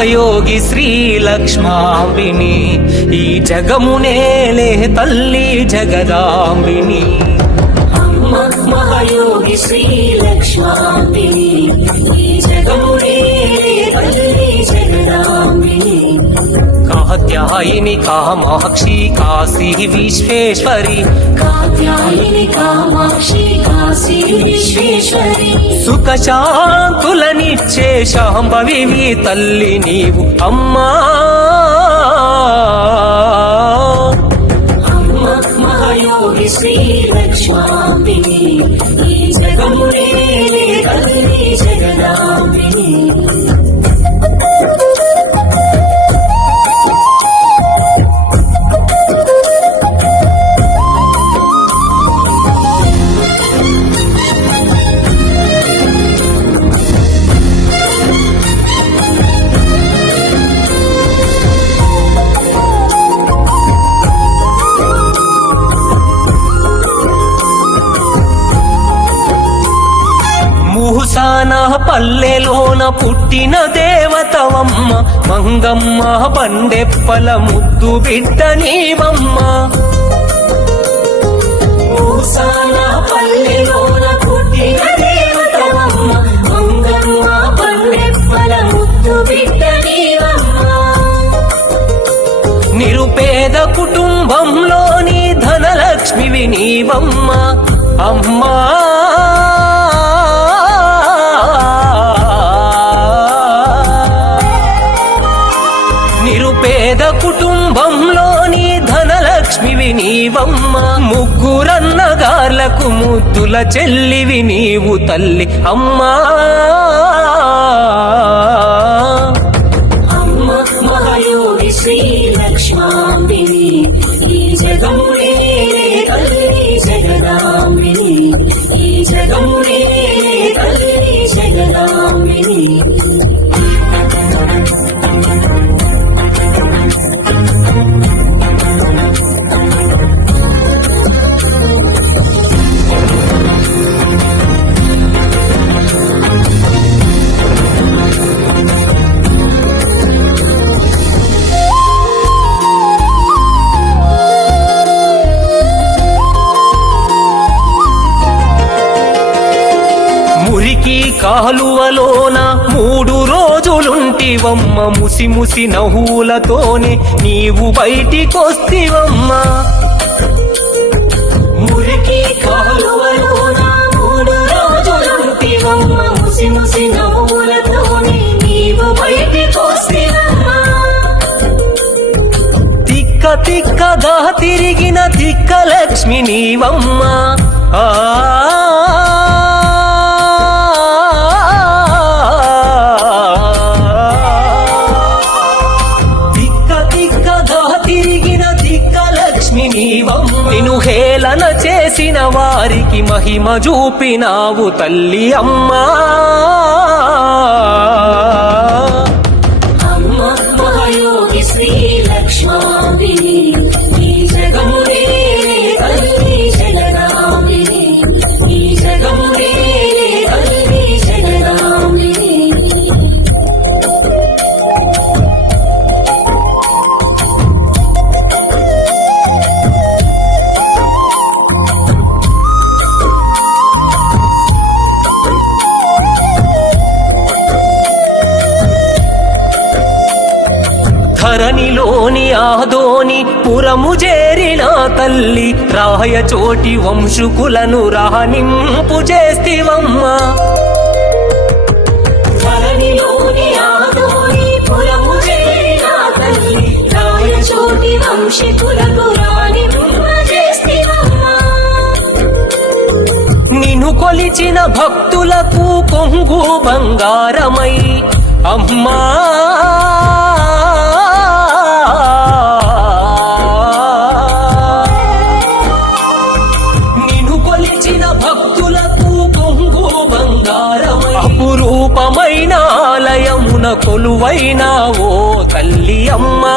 మహాయోగి శ్రీ లక్ష్మాంబిని ఈ జగమునేలే తల్లి జగదాంబిని అమ్మ మహాయోగి శ్రీ లక్ష్మాంబిని ఈ జగమునేలే తల్లి జగదాంబిని కాత్యాయిని కామాక్షి కాశీ విశ్వేశ్వరి కాత్యాయిని కామాక్షి కాశీ విశ్వేశ్వరి సుఖ శాంతులనిచ్చే శాంభవి తల్లి నీవు అమ్మా అమ్మ మహాయోగి శ్రీ లక్ష్మాంబిని ఈ జగమునేలే తల్లి జగదాంబిని ముహుసాన పల్లెలోన పుట్టిన దేవతవమ్మ మంగమ్మ బండెప్పల ముద్దు బిడ్డ నీవమ్మ మూసాన పల్లెలోన పుట్టిన దేవతవమ్మ మంగమ్మ బండెప్పల ముద్దు బిడ్డ నీవమ్మ నిరుపేద కుటుంబంలోని ధనలక్ష్మివి నీవమ్మ అమ్మా నిరుపేద కుటుంబంలోని ధనలక్ష్మివి నీవమ్మ ముగ్గురన్నగార్లకు ముద్దుల చెల్లివి నీవు తల్లి అమ్మా అమ్మ మహాయోగి శ్రీ లక్ష్మాంబిని ఈ జగమునేలే తల్లి జగదాంబిని ఈ జగమునేలే తల్లి జగదాంబిని మురికి కాలువలోన 3 రోజులుంటివమ్మ ముసి ముసి నవ్వులతోనే నీవు బయటికొస్తివమ్మ మురికి కాలువలోన 3 రోజులుంటివమ్మ ముసి ముసి నవ్వులతోనే నీవు బయటికొస్తివమ్మ తిక్క తిక్కగా తిరిగిన తిక్క లక్ష్మి నీవమ్మ ఆ నిన్ను హేళన చేసిన వారికి మహిమ చూపినావు తల్లి అమ్మా అమ్మ మహాయోగి శ్రీ లక్ష్మాంబిని ఈ జగమునేలే తల్లి జగదాంబిని ఈ జగమునేలే తల్లి జగదాంబిని ధరణిలోని ఆదోని పురము చేరిన తల్లి రాయచోటి వంశుకులను రాణింపు చేస్తివమ్మ ధరణిలోని ఆదోని పురము చేరిన తల్లి రాయచోటి వంశకులకు రాణింపు చేస్తివమ్మ నిన్ను కొలిచిన భక్తులకు కొంగు బంగారమై అమ్మా నిన్ను కొలిచిన భక్తులకు కొంగు బంగారమై అపురూపమైన ఆలయమున కొలువైనావో తల్లి అమ్మా